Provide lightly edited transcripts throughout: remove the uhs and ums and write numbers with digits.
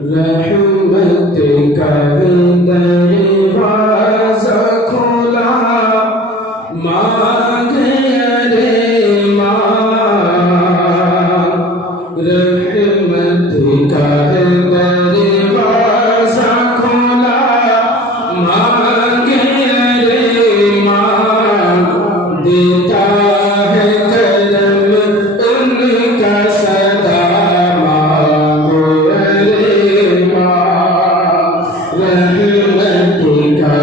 रहमत का दरवाज़ा खुला मांगे रे माँ। रहमत का दरवाज़ा खुला मांगे रे माँ। देता है करम उनका सदा मांगे रे माँ। रहमत का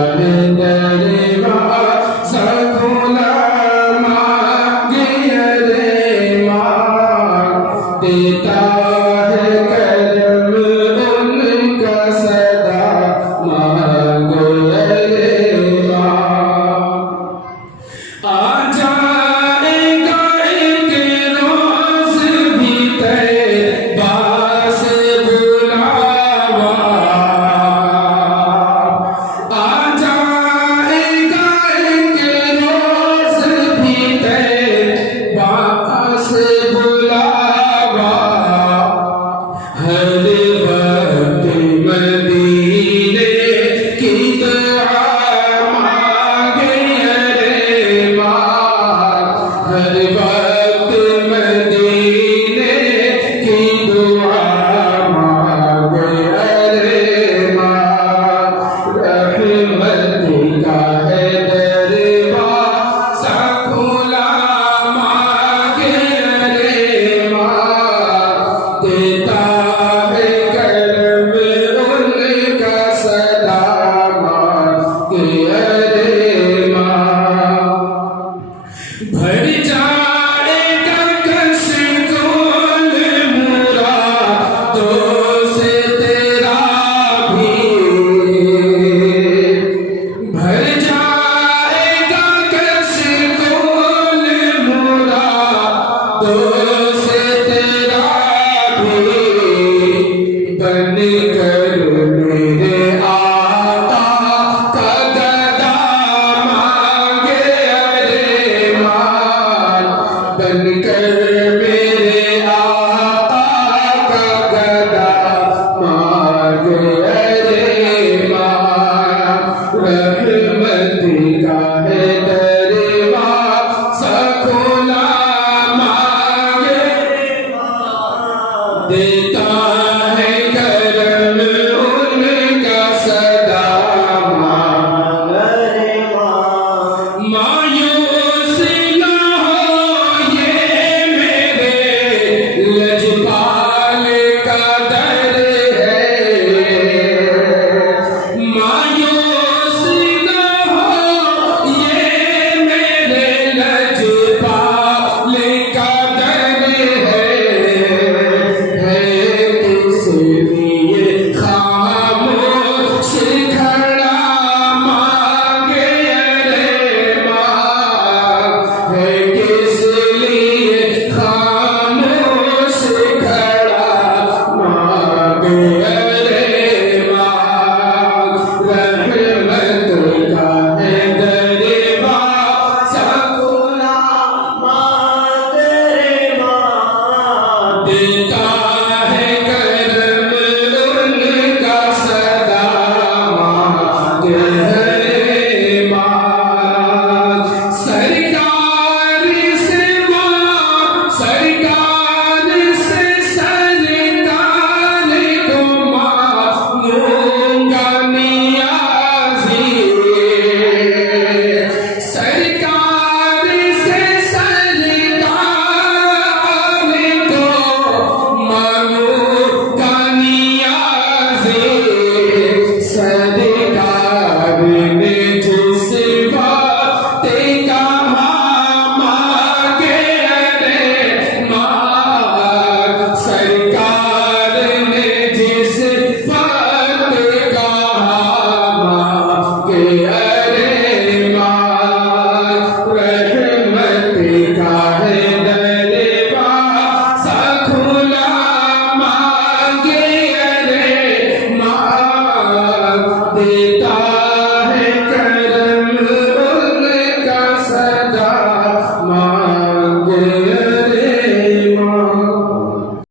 दरवाज़ा खुला मांगे रे माँ। देता है करम उनका सदा मांगे रे माँ। आ जाएगा एक रोज़ भी तैबा से बुलावा। आ जाएगा एक रोज़ भी तैबा से बुलावा। हर वक्त मदीने की दुआ मांगे रे माँ। हर वक्त मदीने की दुआ मांगे रे माँ। रहमत का है दरवाज़ा खुला मांगे रे माँ। देता है करम उनका सदा मांगे रे माँ। भर जाएगा कश्कोल मुरादों से तेरा भी। भर जाएगा कश्कोल मुरादों से तेरा भी। बन कर मेरे आका का गदा मांगे रे माँ। बन कर मेरे आका का गदा मांगे रे माँ। रहमत का है दरवाज़ा खुला मांगे देता है करम उनका सदा मांगे मायूस न हो ये मेरे लजपाल का दर है। मायूस न हो ये मेरे लजपाल का दर है। किस